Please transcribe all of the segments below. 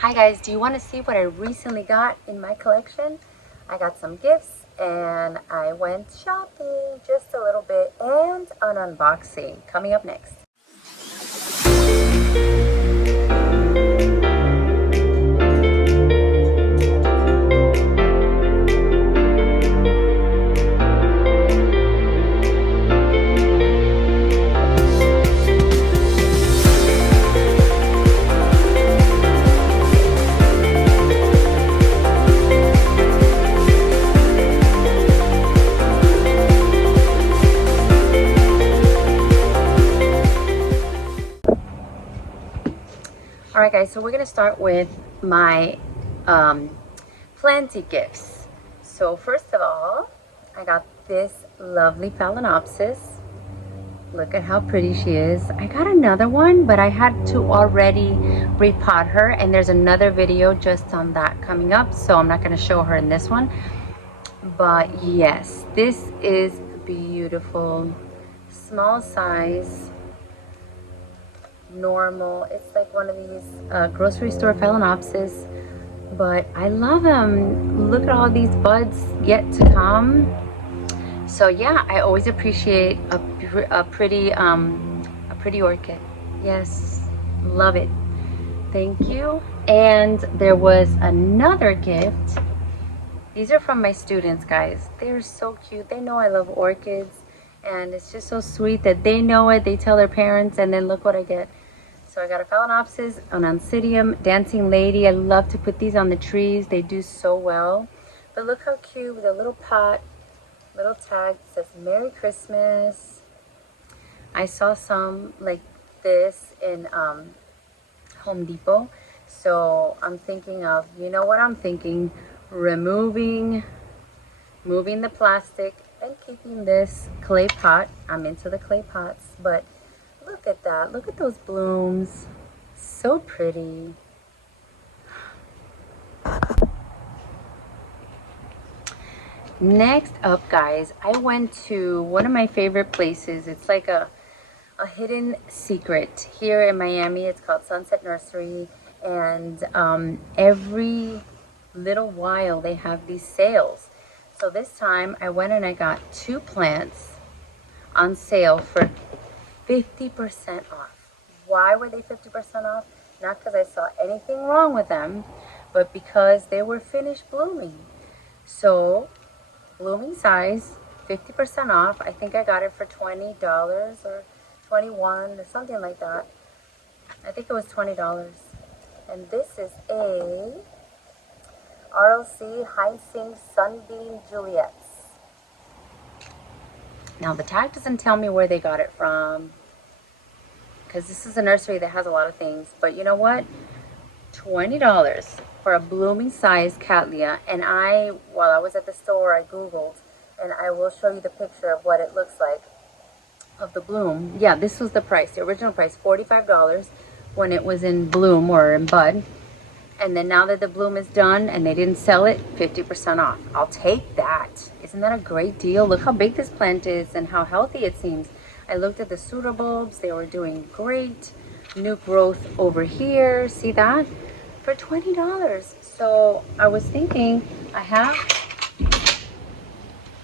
Hi guys, do you want to see what I recently got in my collection? I got some gifts and I went shopping just a little bit and an unboxing coming up next. Alright guys, so we're going to start with my planty gifts. So first of all, I got this lovely Phalaenopsis. Look at how pretty she is. I got another one, but I had to already repot her, and there's another video just on that coming up, so I'm not going to show her in this one. But yes, this is beautiful. Small size. Normal. It's like one of these grocery store Phalaenopsis, but I love them. Look at all these buds yet to come. So yeah, I always appreciate a pretty orchid. Yes, love it. Thank you. And there was another gift. These are from my students, guys. They're so cute. They know I love orchids. And it's just so sweet that they know it. They tell their parents, and then look what I get. So I got a Phalaenopsis, an Oncidium, Dancing Lady. I love to put these on the trees. They do so well. But look how cute with a little pot, little tag that says Merry Christmas. I saw some like this in Home Depot. So I'm thinking of, you know what I'm thinking? Moving the plastic and keeping this clay pot. I'm into the clay pots, but look at that. Look at those blooms. So pretty. Next up, guys, I went to one of my favorite places. It's like a hidden secret here in Miami. It's called Sunset Nursery, and every little while they have these sales. So this time I went and I got 2 plants on sale for 50% off. Why were they 50% off? Not because I saw anything wrong with them, but because they were finished blooming. So blooming size, 50% off. I think I got it for $20 or $21 or something like that. I think it was $20. And this is a RLC Hyacinth Sunbeam Juliets. Now the tag doesn't tell me where they got it from, because this is a nursery that has a lot of things. But you know what? $20 for a blooming size Cattleya. And while I was at the store, I Googled, and I will show you the picture of what it looks like of the bloom. Yeah, this was the price, the original price, $45 when it was in bloom or in bud. And then now that the bloom is done and they didn't sell it, 50% off. I'll take that. Isn't that a great deal? Look how big this plant is and how healthy it seems. I looked at the pseudobulbs. They were doing great. New growth over here. See that? For $20. So I was thinking, I have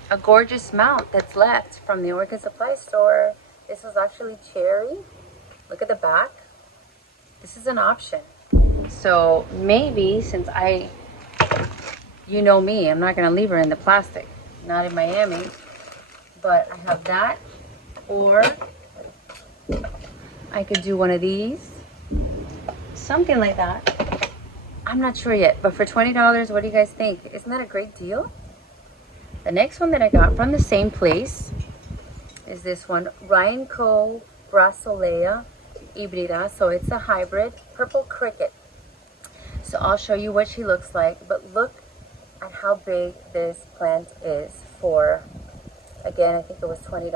a gorgeous mount that's left from the Orchid Supply Store. This was actually cherry. Look at the back. This is an option. So maybe, since you know me, I'm not going to leave her in the plastic. Not in Miami. But I have that. Or I could do one of these. Something like that. I'm not sure yet. But for $20, what do you guys think? Isn't that a great deal? The next one that I got from the same place is this one. Ryan Co. Brasolea Hybrida. So it's a hybrid. Purple Cricket. So I'll show you what she looks like, but look at how big this plant is for, again, I think it was $20.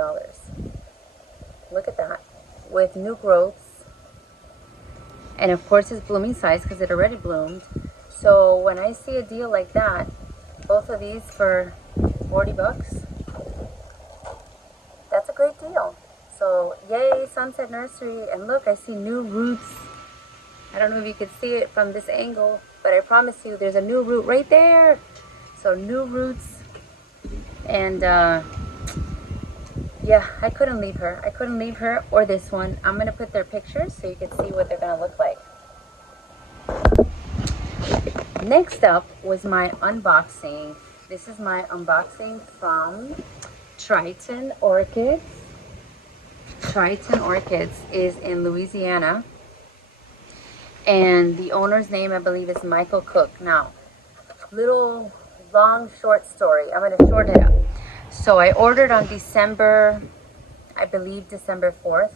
Look at that, with new growths, and of course it's blooming size because it already bloomed. So when I see a deal like that, both of these for $40, that's a great deal. So yay, Sunset Nursery. And look, I see new roots. I don't know if you can see it from this angle, but I promise you there's a new root right there. So new roots. And yeah, I couldn't leave her. I couldn't leave her or this one. I'm gonna put their pictures so you can see what they're gonna look like. Next up was my unboxing. This is my unboxing from Triton Orchids. Triton Orchids is in Louisiana, and the owner's name, I believe, is Michael Cook. Now, little long short story. I'm going to short it up. So I ordered on December, I believe December 4th,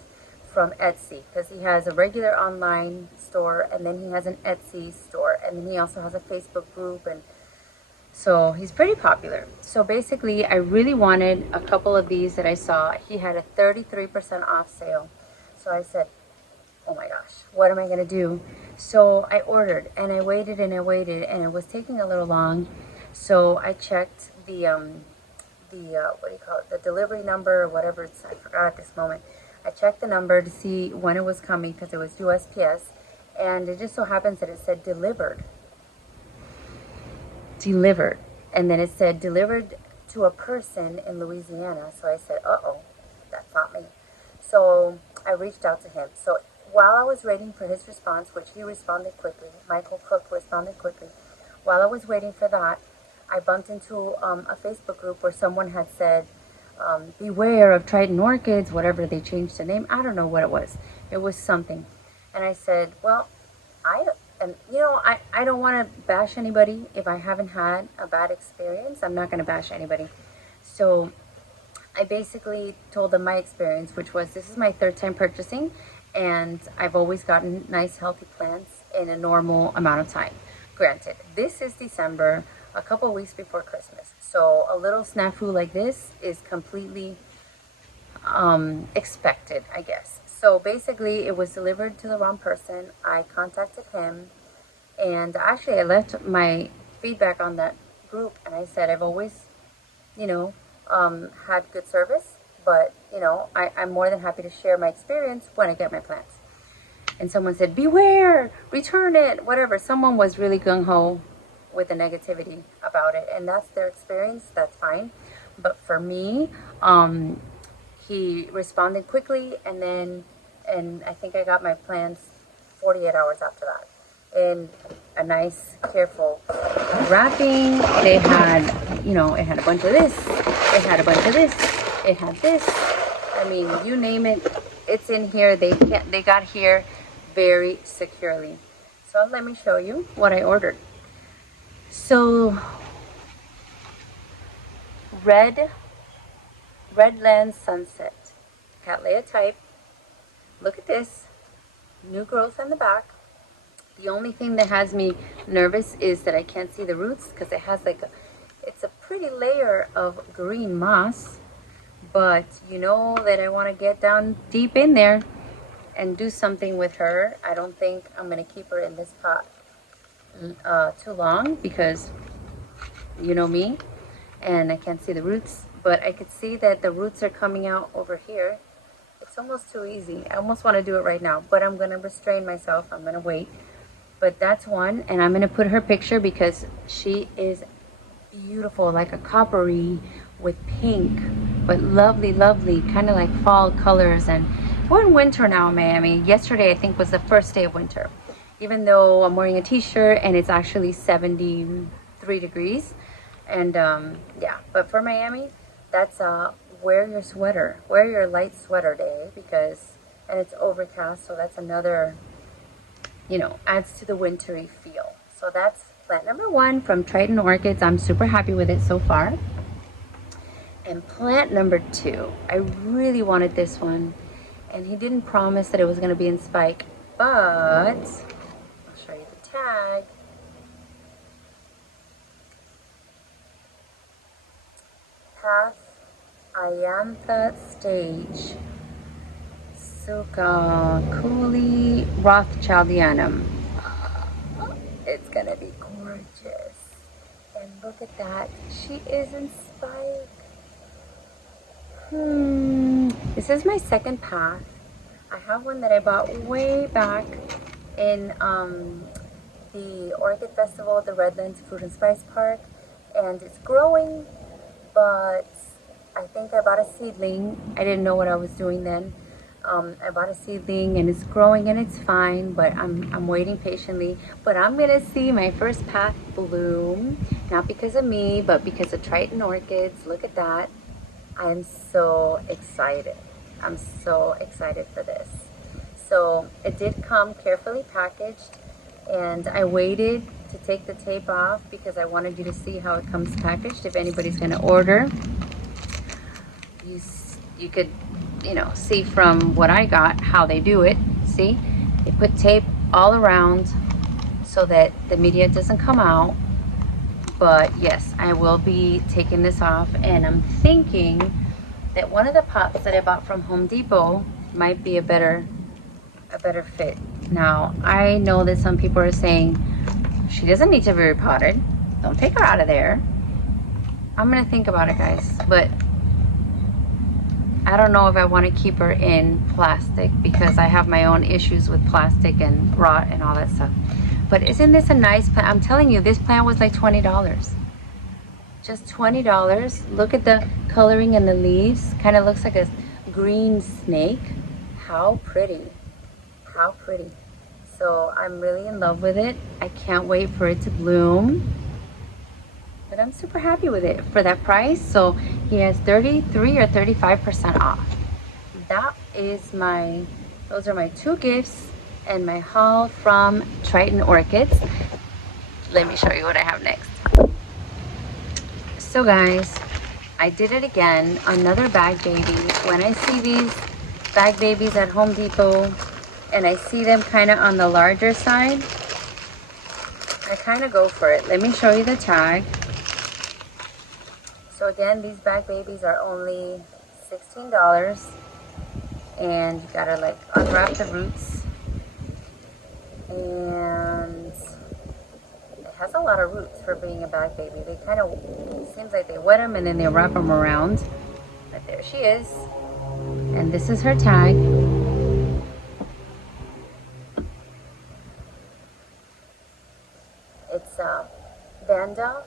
from Etsy, because he has a regular online store, and then he has an Etsy store, and then he also has a Facebook group, and so he's pretty popular. So basically, I really wanted a couple of these that I saw. He had a 33% off sale. So I said, oh my gosh, what am I gonna do? So I ordered, and I waited, and it was taking a little long. So I checked the what do you call it, the delivery number or whatever it's, I forgot at this moment. I checked the number to see when it was coming because it was USPS, and it just so happens that it said delivered, and then it said delivered to a person in Louisiana. So I said, uh-oh, that's not me. So I reached out to him. So while I was waiting for his response, which he responded quickly, Michael Cook responded quickly, while I was waiting for that, I bumped into a Facebook group where someone had said, beware of Triton Orchids, whatever they changed the name. I don't know what it was. It was something. And I said, well, I don't want to bash anybody. If I haven't had a bad experience, I'm not going to bash anybody. So I basically told them my experience, which was this is my third time purchasing, and I've always gotten nice, healthy plants in a normal amount of time. Granted, this is December, a couple weeks before Christmas. So a little snafu like this is completely expected, I guess. So basically, it was delivered to the wrong person. I contacted him, and actually I left my feedback on that group, and I said I've always, had good service, but, I'm more than happy to share my experience when I get my plants. And someone said, beware, return it, whatever. Someone was really gung-ho with the negativity about it, and that's their experience, that's fine. But for me, he responded quickly, and I think I got my plants 48 hours after that in a nice, careful wrapping. They had, it had a bunch of this, it had a bunch of this, it had this. I mean, you name it, it's in here. They got here very securely. So let me show you what I ordered. So Redland Sunset, Cattleya type. Look at this, new growth on the back. The only thing that has me nervous is that I can't see the roots because it has it's a pretty layer of green moss. But you know that I want to get down deep in there and do something with her. I don't think I'm going to keep her in this pot too long because you know me, and I can't see the roots, but I could see that the roots are coming out over here. It's almost too easy. I almost want to do it right now, but I'm going to restrain myself. I'm going to wait. But that's one, and I'm going to put her picture because she is beautiful, like a coppery with pink, but lovely, lovely, kind of like fall colors. And we're in winter now in Miami. Yesterday, I think, was the first day of winter, even though I'm wearing a t-shirt and it's actually 73 degrees. And yeah, but for Miami, that's wear your sweater, wear your light sweater day, because, and it's overcast, so that's another, adds to the wintry feel. So that's plant number one from Triton Orchids. I'm super happy with it so far. And plant number two, I really wanted this one, and he didn't promise that it was going to be in spike, but I'll show you the tag. Path Iantha Stage, Suka Cooley Rothschildianum. It's gonna be gorgeous. And look at that, she is in spike. This is my second path. I have one that I bought way back in the Orchid Festival at the Redlands Fruit and Spice Park, and it's growing, but I think I bought a seedling. I didn't know what I was doing then. I bought a seedling and it's growing and it's fine, but I'm waiting patiently. But I'm gonna see my first path bloom, not because of me, but because of Triton Orchids. Look at that. I'm so excited. I'm so excited for this. So it did come carefully packaged, and I waited to take the tape off because I wanted you to see how it comes packaged. If anybody's gonna order, you could, you know, see from what I got how they do it. See, they put tape all around so that the media doesn't come out. But yes, I will be taking this off, and I'm thinking that one of the pots that I bought from Home Depot might be a better fit. Now, I know that some people are saying she doesn't need to be repotted. Don't take her out of there. I'm gonna think about it, guys, but I don't know if I want to keep her in plastic because I have my own issues with plastic and rot and all that stuff. But isn't this a nice plant? I'm telling you, this plant was like $20. Just $20. Look at the coloring in the leaves. Kind of looks like a green snake. How pretty. How pretty. So I'm really in love with it. I can't wait for it to bloom. But I'm super happy with it for that price. So he has 33 or 35% off. That is those are my two gifts and my haul from Triton Orchids. Let me show you what I have next. So guys, I did it again, another bag baby. When I see these bag babies at Home Depot and I see them kind of on the larger side, I kind of go for it. Let me show you the tag. So again, these bag babies are only $16, and you gotta like unwrap the roots, and it has a lot of roots for being a bag baby. They kind of, it seems like they wet them and then they wrap them around. But there she is, and this is her tag. It's Vanda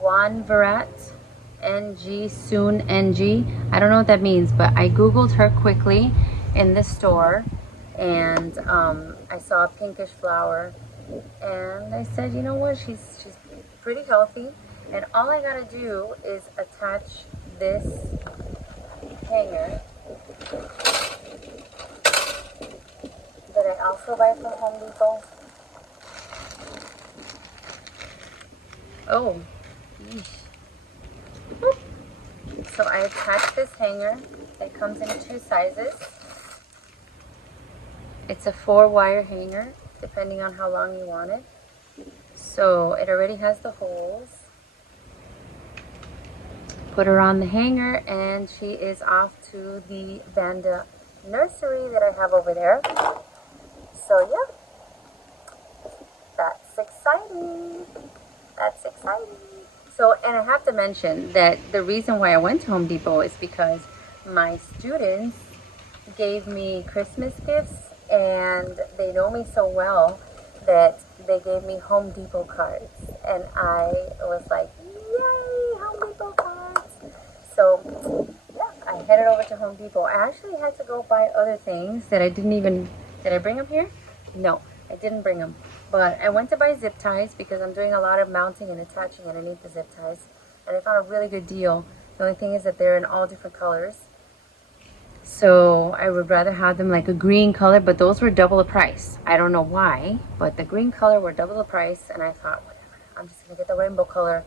Juan Verat, NG, soon NG. I don't know what that means, but I googled her quickly in the store, and I saw a pinkish flower, and I said, you know what, she's pretty healthy, and all I gotta do is attach this hanger that I also buy from Home Depot. Oh. So I attach this hanger. It comes in two sizes. It's a 4-wire hanger, depending on how long you want it. So it already has the holes. Put her on the hanger, and she is off to the Vanda nursery that I have over there. So yeah, that's exciting. That's exciting. So, and I have to mention that the reason why I went to Home Depot is because my students gave me Christmas gifts, and they know me so well that they gave me Home Depot cards. And I was like, yay, Home Depot cards. So, yeah, I headed over to Home Depot. I actually had to go buy other things that I didn't even, did I bring them here? No, I didn't bring them. But I went to buy zip ties because I'm doing a lot of mounting and attaching underneath the zip ties. And I found a really good deal. The only thing is that they're in all different colors. So I would rather have them like a green color, but those were double the price. I don't know why, but the green color were double the price. And I thought, whatever, I'm just going to get the rainbow color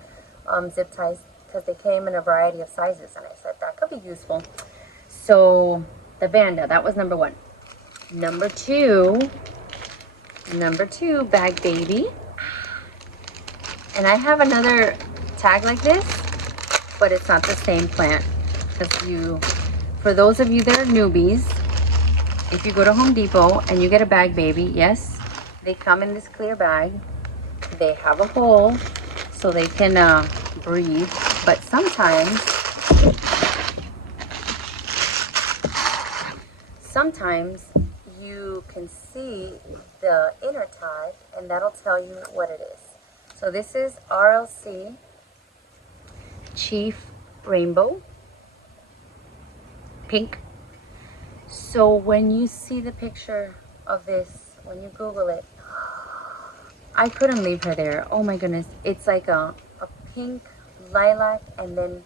zip ties because they came in a variety of sizes. And I said, that could be useful. So the Vanda, that was number one. Number two, bag baby. And I have another tag like this, but it's not the same plant. Because for those of you that are newbies, if you go to Home Depot and you get a bag baby, yes, they come in this clear bag. They have a hole so they can breathe, but sometimes you can see the inner tag, and that'll tell you what it is. So this is RLC Chief Rainbow Pink. So when you see the picture of this, when you Google it, I couldn't leave her there. Oh my goodness. It's like a pink lilac and then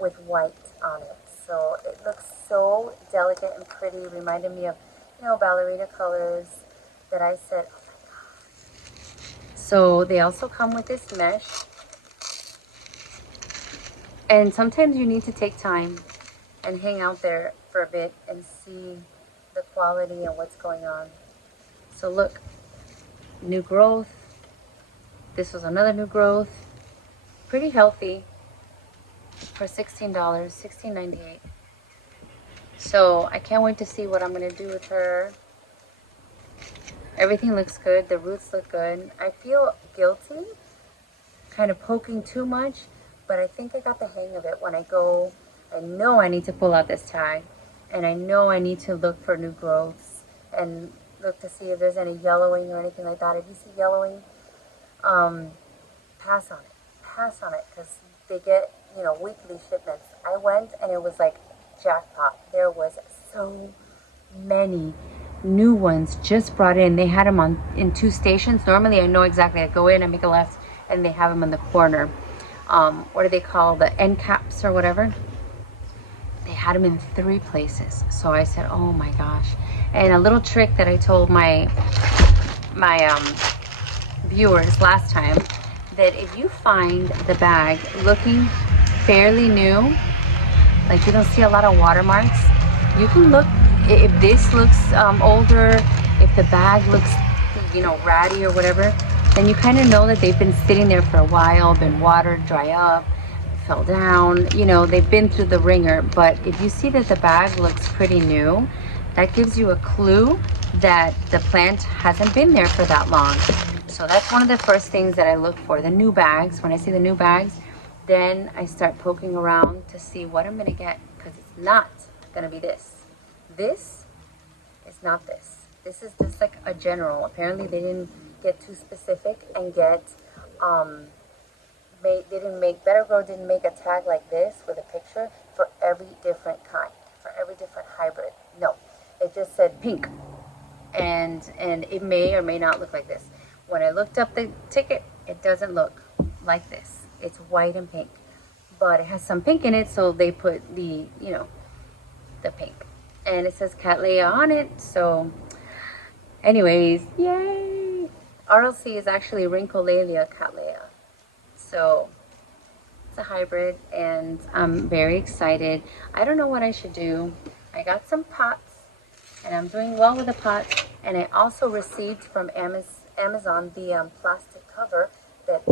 with white on it. So it looks so delicate and pretty. Reminded me of, you know, ballerina colors that I said, oh my gosh. So they also come with this mesh. And sometimes you need to take time and hang out there for a bit and see the quality and what's going on. So look, new growth. This was another new growth. Pretty healthy for $16, $16.98. So I can't wait to see what I'm gonna do with her. Everything looks good. The roots look good. I feel guilty kind of poking too much, but I think I got the hang of it. When I go, I know I need to pull out this tag, and I know I need to look for new growths and look to see if there's any yellowing or anything like that. If you see yellowing, pass on it, because they get, you know, weekly shipments. I went and it was like jackpot. There was so many new ones just brought in. They had them in 2 stations. Normally I know exactly. I go in, I make a left, and they have them in the corner. What do they call, the end caps or whatever? They had them in 3 places. So I said, oh my gosh. And a little trick that I told my viewers last time, that if you find the bag looking fairly new, like you don't see a lot of watermarks, you can look, if this looks older, if the bag looks, you know, ratty or whatever, then you kind of know that they've been sitting there for a while, been watered, dry up, fell down, you know, they've been through the ringer. But if you see that the bag looks pretty new, that gives you a clue that the plant hasn't been there for that long. So that's one of the first things that I look for, the new bags. When I see the new bags, then I start poking around to see what I'm gonna get, because it's not gonna be this. This is not this. This is just like a general. Apparently they didn't get too specific and get, Better Grow didn't make a tag like this with a picture for every different kind, for every different hybrid. No, it just said pink. And it may or may not look like this. When I looked up the ticket, it doesn't look like this. It's white and pink, but it has some pink in it, so they put the, you know, the pink. And it says Cattleya on it, so anyways, yay! RLC is actually Rhyncholalia Cattleya. So it's a hybrid, and I'm very excited. I don't know what I should do. I got some pots, and I'm doing well with the pots. And I also received from Amazon the plastic cover that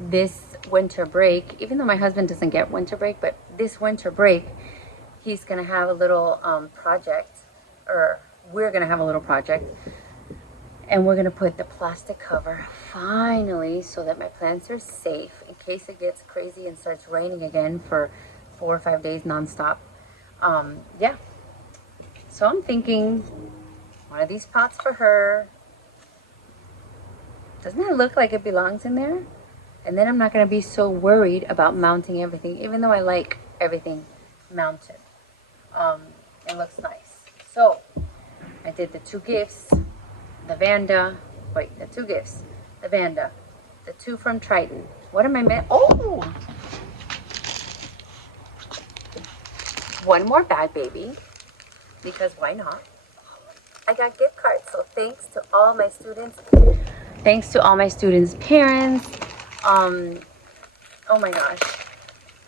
this winter break, even though my husband doesn't get winter break, but this winter break, he's gonna have a little project, or we're gonna have a little project, and we're gonna put the plastic cover finally so that my plants are safe in case it gets crazy and starts raining again for 4 or 5 days nonstop. Yeah, so I'm thinking one of these pots for her. Doesn't that look like it belongs in there? And then I'm not gonna be so worried about mounting everything, even though I like everything mounted. It looks nice. So I did the 2 gifts, the Vanda, the 2 gifts, the Vanda, the 2 from Triton. What am I meant? Oh, one more bag, baby, because why not? I got gift cards, so thanks to all my students. Thanks to all my students' parents. Oh my gosh,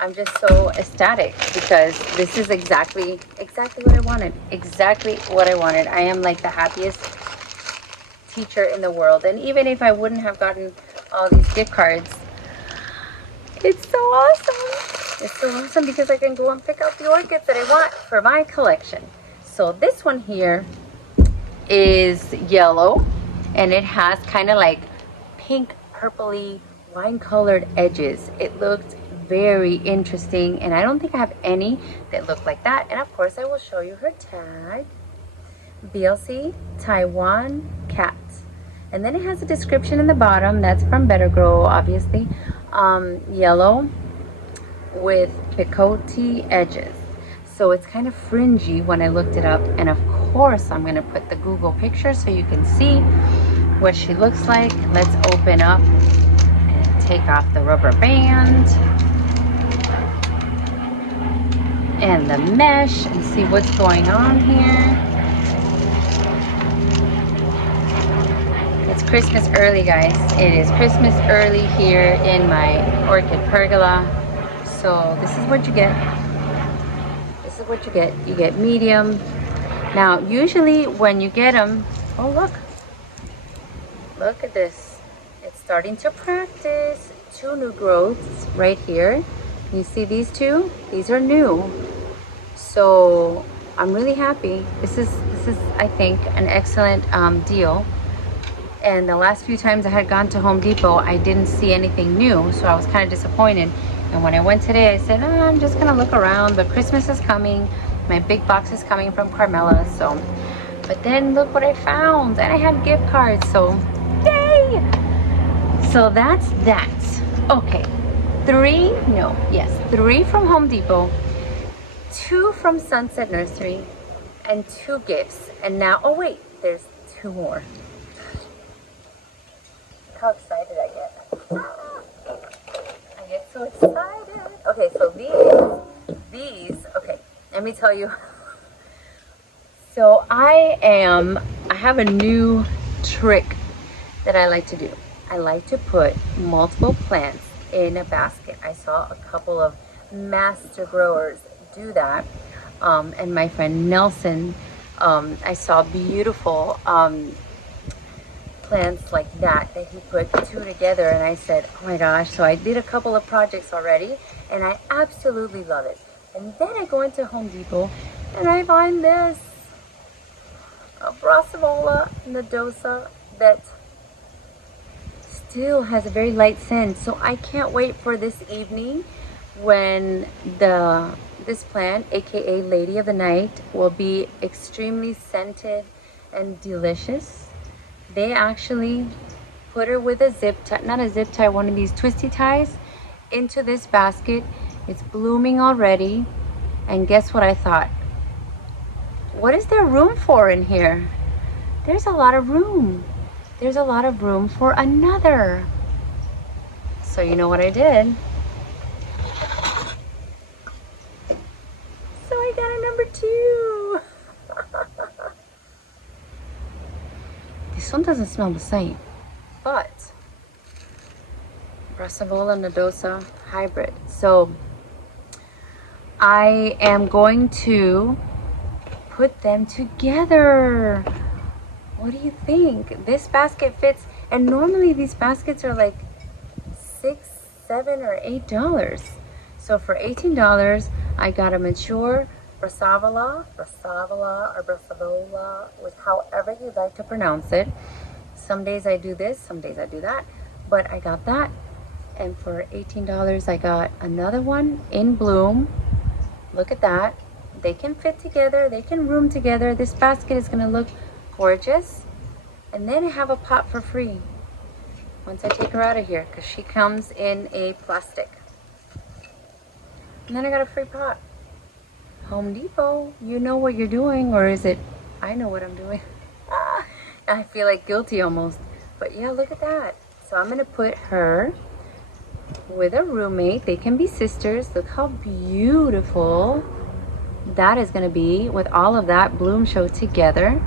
I'm just so ecstatic because this is exactly what I wanted. Exactly what I wanted. I am like the happiest teacher in the world. And even if I wouldn't have gotten all these gift cards, it's so awesome. It's so awesome because I can go and pick out the orchids that I want for my collection. So this one here is yellow, and it has kind of like pink, purpley, wine colored edges. It looked very interesting, and I don't think I have any that look like that. And of course I will show you her tag. BLC Taiwan cat. And then it has a description in the bottom. That's from Better Grow, obviously. Yellow with picote edges. So it's kind of fringy when I looked it up. And of course, I'm going to put the Google picture so you can see what she looks like. Let's open up and take off the rubber band and the mesh and see what's going on here. It's Christmas early, guys. It is Christmas early here in my orchid pergola. So this is what you get. This is what you get. You get medium. Now, usually when you get them, oh look. Look at this. It's starting to practice. 2 new growths right here. You see these 2? These are new. So I'm really happy. This is I think an excellent deal. And the last few times I had gone to Home Depot, I didn't see anything new, so I was kind of disappointed. And when I went today, I said, oh, I'm just gonna look around, but Christmas is coming. My big box is coming from Carmela, so. But then look what I found, and I have gift cards, so yay! So that's that. Okay, 3 from Home Depot, 2 from Sunset Nursery, and 2 gifts. And now, oh wait, there's 2 more. How excited I get. I get so excited. Okay, so these, okay, let me tell you. So I have a new trick that I like to do. I like to put multiple plants in a basket. I saw a couple of master growers do that. And my friend Nelson, I saw beautiful plants like that he put 2 together, and I said, oh my gosh. So I did a couple of projects already, and I absolutely love it. And then I go into Home Depot and I find this, a Brassavola nodosa that still has a very light scent. So I can't wait for this evening when this plant, aka Lady of the Night, will be extremely scented and delicious. They actually put her with a zip tie, not a zip tie, one of these twisty ties, into this basket. It's blooming already. And guess what I thought? What is there room for in here? There's a lot of room. There's a lot of room for another. So you know what I did? So I got a number 2. This one doesn't smell the same, but Brassavola nodosa hybrid. So I am going to put them together. What do you think? This basket fits, and normally these baskets are like $6, $7, or $8. So for $18, I got a mature Brassavola, or Brassavola, with however you'd like to pronounce it. Some days I do this, some days I do that, but I got that. And for $18, I got another one in bloom. Look at that. They can fit together, they can room together. This basket is gonna look gorgeous. And then I have a pot for free once I take her out of here, because she comes in a plastic. And then I got a free pot. Home Depot, you know what you're doing, or is it, I know what I'm doing. I feel like guilty almost. But yeah, look at that. So I'm gonna put her with a roommate. They can be sisters. Look how beautiful that is gonna be with all of that bloom show together.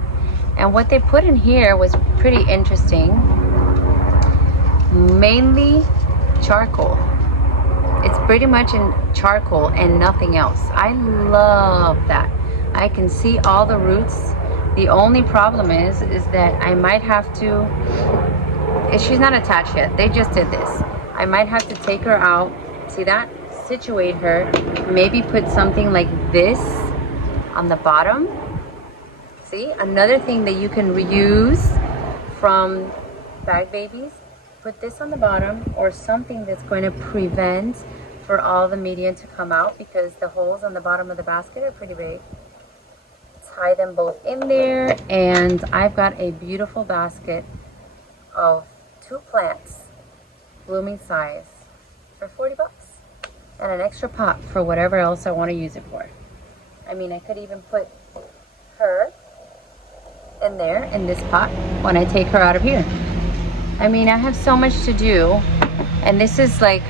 And what they put in here was pretty interesting. Mainly charcoal. It's pretty much in charcoal and nothing else. I love that. I can see all the roots. The only problem is that I might have to, she's not attached yet. They just did this. I might have to take her out. See that? Situate her. Maybe put something like this on the bottom. See? Another thing that you can reuse from bag babies. Put this on the bottom, or something that's going to prevent for all the medium to come out, because the holes on the bottom of the basket are pretty big. tie them both in there, and I've got a beautiful basket of 2 plants, blooming size, for 40 bucks, and an extra pot for whatever else I want to use it for. I mean, I could even put her in there in this pot when I take her out of here. I mean, I have so much to do, and this is like,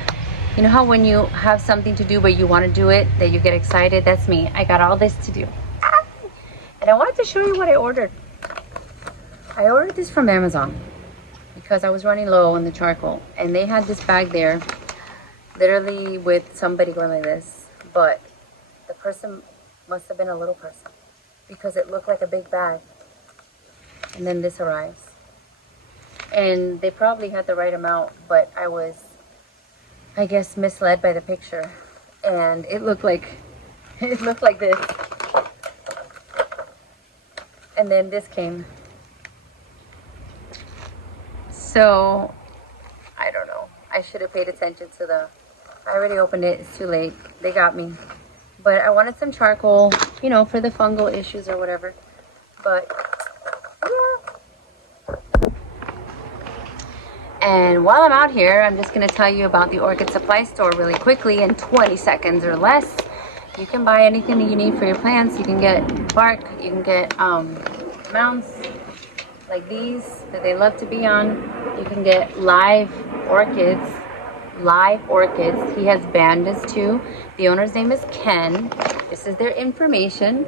you know how when you have something to do but you want to do it, that you get excited? That's me. I got all this to do. And I wanted to show you what I ordered. I ordered this from Amazon because I was running low on the charcoal, and they had this bag there, literally with somebody going like this, but the person must have been a little person because it looked like a big bag. And then this arrives, and they probably had the right amount, but I was, I guess, misled by the picture, and it looked like this. And then this came. So I don't know, I should have paid attention to I already opened it, it's too late, they got me. But I wanted some charcoal, you know, for the fungal issues or whatever. But yeah. And while I'm out here, I'm just going to tell you about the orchid supply store really quickly in 20 seconds or less. You can buy anything that you need for your plants. You can get bark, you can get mounts like these that they love to be on. You can get live orchids. He has bandas too. The owner's name is Ken. This is their information.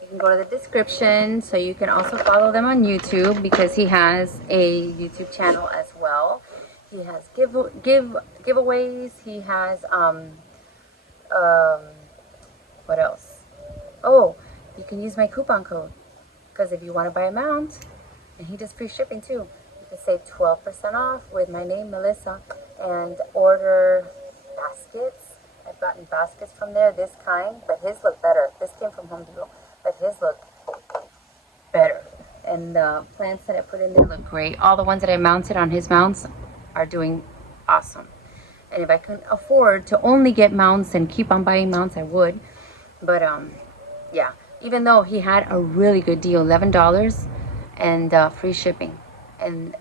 You can go to the description, so you can also follow them on YouTube because he has a YouTube channel as well. He has giveaways. He has what else? Oh, you can use my coupon code, because if you want to buy a mount, and he does free shipping too, you can save 12% off with my name, Melissa, and order baskets. I've gotten baskets from there, this kind, but his look better. This came from Home Depot, but his look better. And the plants that I put in there look great. All the ones that I mounted on his mounts are doing awesome. And if I can afford to only get mounts and keep on buying mounts, I would. But yeah, even though he had a really good deal, $11 and free shipping, and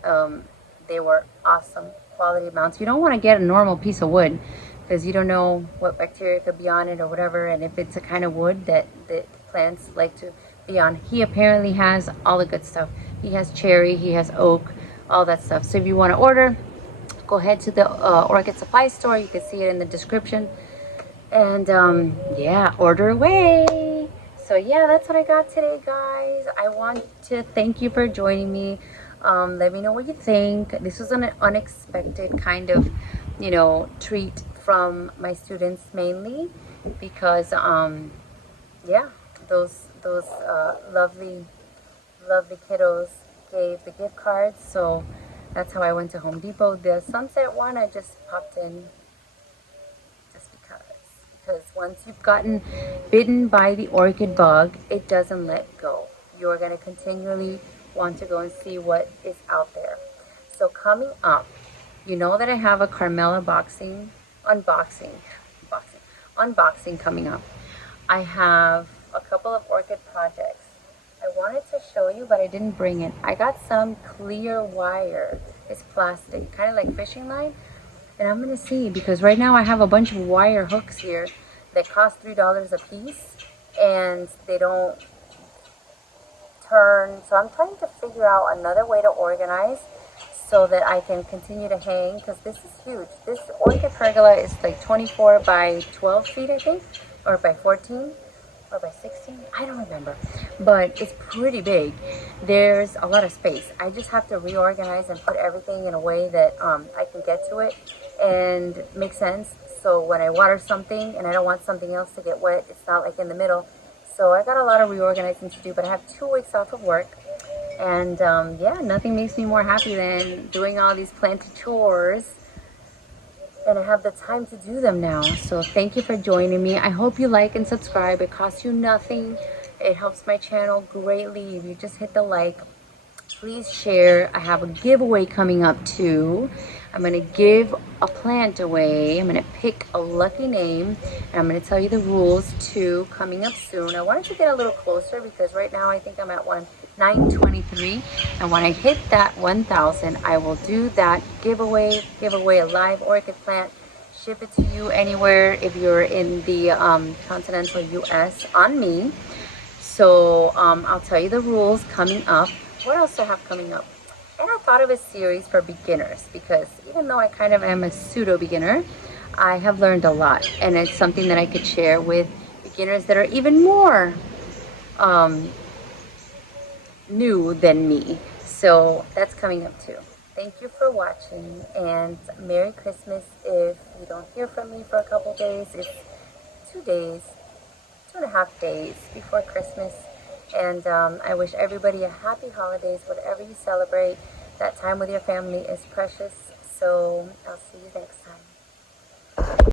they were awesome quality mounts. You don't want to get a normal piece of wood because you don't know what bacteria could be on it or whatever, and if it's a kind of wood that the plants like to be on. He apparently has all the good stuff. He has cherry, he has oak, all that stuff. So if you want to order, go ahead to the orchid supply store. You can see it in the description. And yeah, order away. So yeah, that's what I got today, guys. I want to thank you for joining me. Let me know what you think. This was an unexpected kind of, you know, treat from my students mainly, because yeah, those lovely kiddos gave the gift cards. So that's how I went to Home Depot. The sunset one, I just popped in just because once you've gotten bitten by the orchid bug, it doesn't let go. You're going to continually want to go and see what is out there. So coming up, you know that I have a Carmela unboxing coming up. I have a couple of orchid projects I wanted to show you, but I didn't bring it. I got some clear wire. It's plastic, kind of like fishing line. And I'm going to see, because right now I have a bunch of wire hooks here that cost $3 a piece, and they don't turn. So I'm trying to figure out another way to organize so that I can continue to hang, because this is huge. This orchid pergola is like 24 by 12 feet, I think, or by 14, or by 16, I don't remember, but it's pretty big. There's a lot of space. I just have to reorganize and put everything in a way that I can get to it and make sense. So when I water something and I don't want something else to get wet, it's not like in the middle. So I got a lot of reorganizing to do, but I have 2 weeks off of work. And yeah, nothing makes me more happy than doing all these planted chores. And I have the time to do them now. So thank you for joining me. I hope you like and subscribe. It costs you nothing. It helps my channel greatly if you just hit the like. please share. I have a giveaway coming up too. I'm going to give a plant away. I'm going to pick a lucky name, and I'm going to tell you the rules too coming up soon. I wanted to get a little closer because right now I think I'm at 923, and when I hit that 1,000, I will do that giveaway, give away a live orchid plant, ship it to you anywhere if you're in the continental US on me. So I'll tell you the rules coming up. What else do I have coming up? And I thought of a series for beginners because even though I kind of am a pseudo beginner, I have learned a lot, and it's something that I could share with beginners that are even more new than me. So that's coming up too. Thank you for watching, and Merry Christmas. If you don't hear from me for a couple days, it's 2 days, 2.5 days before Christmas. And I wish everybody a happy holidays, whatever you celebrate. That time with your family is precious. So I'll see you next time.